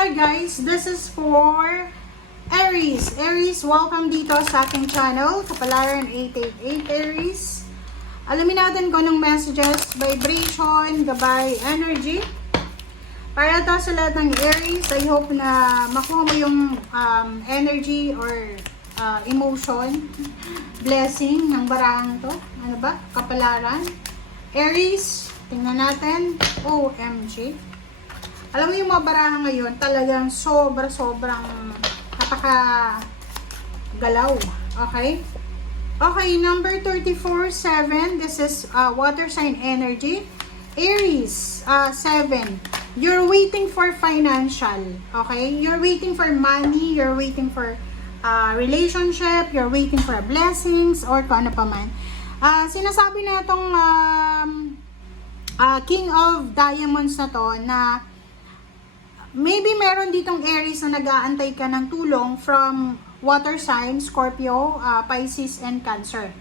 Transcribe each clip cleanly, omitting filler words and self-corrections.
Hello guys, this is for Aries. Aries, welcome dito sa aking channel, Kapalaran 888 Aries. Alamin natin kung anong messages, vibration, gabay, energy. Para to sa lahat ng Aries, I hope na makuha mo yung energy or emotion, blessing ng barang to. Ano ba? Kapalaran. Aries, tingnan natin. OMG. Alam mo yung mga barahan ngayon, talagang sobrang napaka-galaw. Okay? Okay, number 34-7. This is water sign energy. Aries, 7. You're waiting for financial. Okay? You're waiting for money. You're waiting for relationship. You're waiting for blessings or kung ano pa man. Sinasabi na itong King of Diamonds na to na maybe meron ditong Aries na nag-aantay ka ng tulong from water sign, Scorpio, Pisces, and Cancer.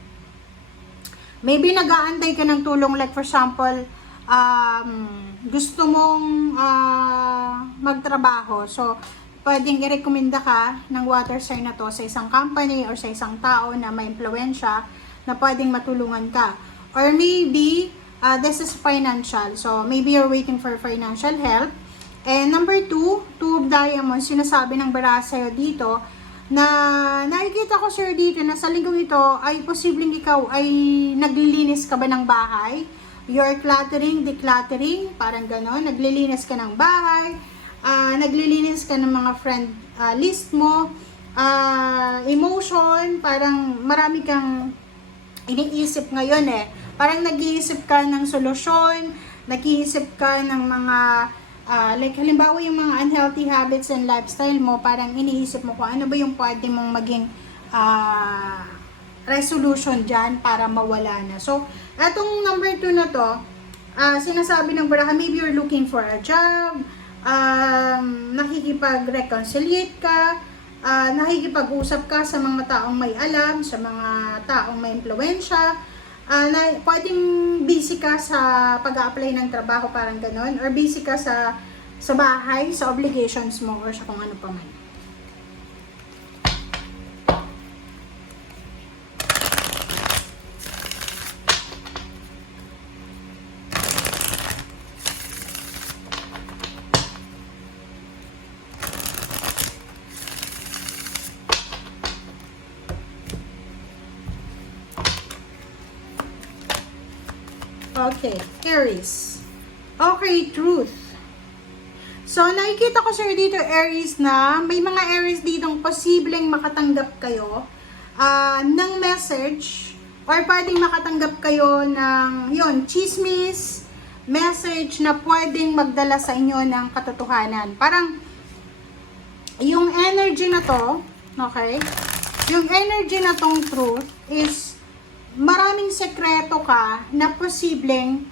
Maybe nag-aantay ka ng tulong, like for example, gusto mong magtrabaho. So, pwedeng i-recommenda ka ng water sign na to sa isang company or sa isang tao na may impluwensya na pwedeng matulungan ka. Or maybe, this is financial. So, maybe you're waiting for financial help. And number 2, Two of Diamonds, sinasabi ng bara sa'yo dito na nakikita ko sir dito na sa linggong ito ay posibleng ikaw ay naglilinis ka ba ng bahay? You're cluttering, decluttering, parang gano'n. Naglilinis ka ng bahay, naglilinis ka ng mga friend list mo, emotion, parang marami kang iniisip ngayon eh. Parang nag-iisip ka ng solusyon, nag-iisip ka ng mga like halimbawa yung mga unhealthy habits and lifestyle mo, parang iniisip mo kung ano ba yung pwede mong maging resolution dyan para mawala na. So, etong number 2 na to, sinasabi ng baraha, maybe you're looking for a job, nakikipag-reconciliate ka, nakikipag-usap ka sa mga taong may alam, sa mga taong may impluwensya, na pwedeng busy ka sa pag-a-apply ng trabaho, parang ganon, or busy ka sa bahay, sa obligations mo, or sa kung ano pa man. Okay, Aries. Okay, truth. So, nakikita ko sir dito, Aries, na may mga Aries ditong posibleng makatanggap kayo ng message or pwedeng makatanggap kayo ng, yun, chismis, message na pwedeng magdala sa inyo ng katotohanan. Parang, yung energy na to, okay, yung energy na tong truth is maraming sekreto ka na posibleng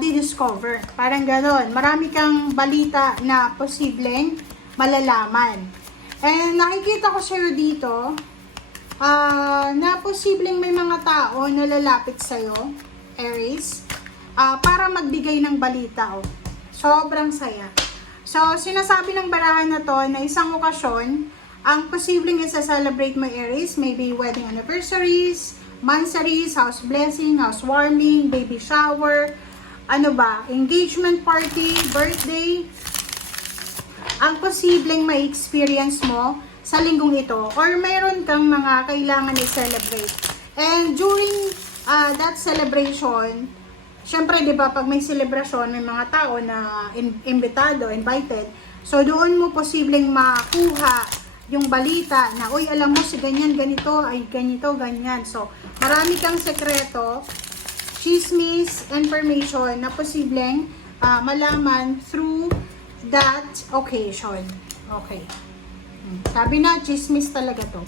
di-discover. Parang gano'n. Marami kang balita na posibleng malalaman. And nakikita ko sa'yo dito na posibleng may mga tao na lalapit sa'yo, Aries, para magbigay ng balita. Oh. Sobrang saya. So, sinasabi ng barahan na to na isang okasyon, ang posibleng isa-celebrate mo, Aries, maybe wedding anniversaries, mansaries, house blessing, house warming, baby shower, ano ba, engagement party, birthday, ang posibleng may experience mo sa linggong ito, or mayroon kang mga kailangan i-celebrate. And during that celebration, syempre, di ba, pag may celebration, may mga tao na imbitado, invited, so doon mo posibleng makuha yung balita na, uy, alam mo si ganyan, ganito, ay ganito, ganyan. So, marami kang sekreto, chismis, information na posibleng malaman through that occasion. Okay. Sabi na, chismis talaga to.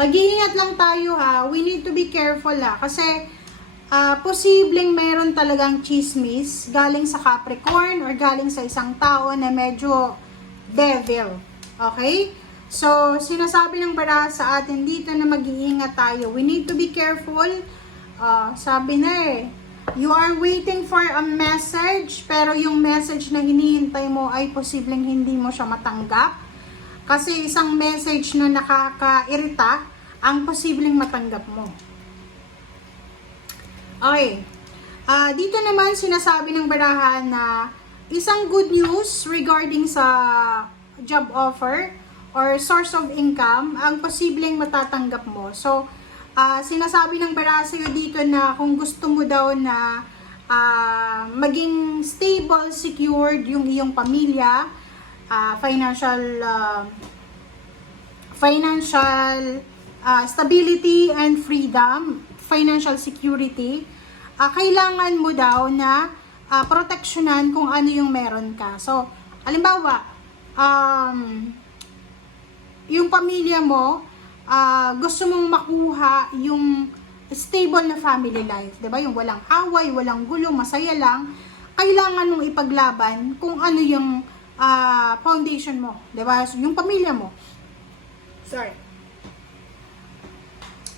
Mag-iingat lang tayo ha. We need to be careful ha. Kasi, posibleng mayroon talagang chismis galing sa Capricorn or galing sa isang tao na medyo devil. Okay? So, sinasabi ng bara sa atin dito na mag-iingat tayo. We need to be careful. Sabi na You are waiting for a message, pero yung message na hinihintay mo ay posibleng hindi mo siya matanggap. Kasi isang message na nakakairita ang posibleng matanggap mo. Okay. Dito naman sinasabi ng barahan na isang good news regarding sa job offer or source of income ang posibleng matatanggap mo. So, sinasabi ng baraha sa'yo dito na kung gusto mo daw na maging stable, secured yung iyong pamilya, financial stability and freedom, financial security, kailangan mo daw na proteksyonan kung ano yung meron ka. So, halimbawa, yung pamilya mo, gusto mong makuha yung stable na family life, 'di ba? Yung walang away, walang gulo, masaya lang. Kailangan mong ipaglaban kung ano yung foundation mo, 'di ba? Yung pamilya mo. Sorry.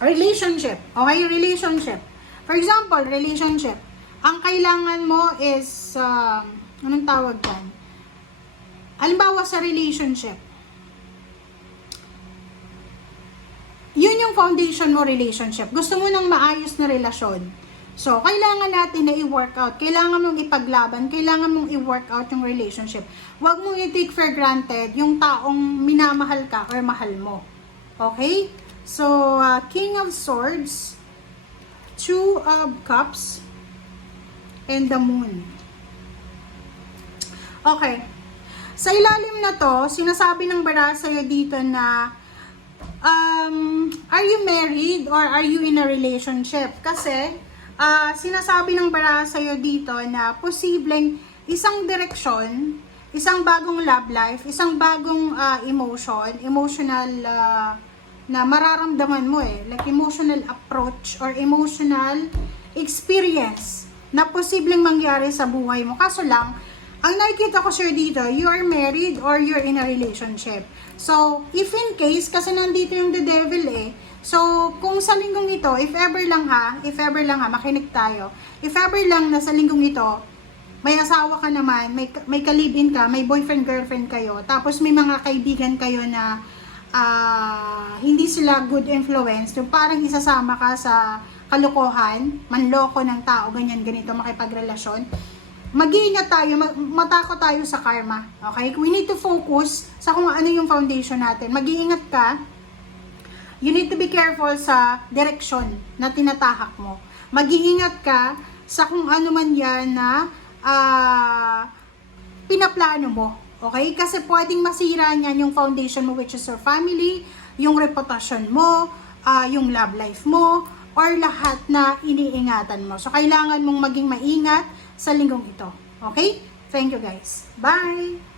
Relationship. Okay, relationship. For example, relationship. Ang kailangan mo is anong tawag diyan? Halimbawa sa relationship, yun yung foundation mo, relationship. Gusto mo ng maayos na relasyon. So, kailangan natin na i-work out. Kailangan mong ipaglaban. Kailangan mong i-work out yung relationship. Huwag mong i-take for granted yung taong minamahal ka or mahal mo. Okay? So, King of Swords, Two of Cups, and the Moon. Okay. Sa ilalim na to, sinasabi ng baraha sa'yo dito na are you married or are you in a relationship? Kasi, sinasabi ng baraha sa'yo dito na posibleng isang direksyon, isang bagong love life, isang bagong emotional na mararamdaman mo like emotional approach or emotional experience na posibleng mangyari sa buhay mo. Kaso lang, ang nakikita ko sir dito, you are married or you're in a relationship. So, if in case, kasi nandito yung the devil so, kung sa linggong ito, if ever lang ha, makinig tayo, if ever lang na sa linggong ito, may asawa ka naman, may kalibin ka, may boyfriend, girlfriend kayo, tapos may mga kaibigan kayo na hindi sila good influence, yung parang isasama ka sa kalokohan, manloko ng tao, ganyan, ganito, makipagrelasyon, mag-iingat tayo, matakot tayo sa karma. Okay? We need to focus sa kung ano yung foundation natin. Mag-iingat ka. You need to be careful sa direksyon na tinatahak mo. Mag-iingat ka sa kung ano man yan na pinaplano mo. Okay? Kasi pwedeng masira niyan yung foundation mo, which is your family, yung reputasyon mo, yung love life mo, or lahat na iniingatan mo. So, kailangan mong maging maingat sa linggong ito. Okay? Thank you guys. Bye!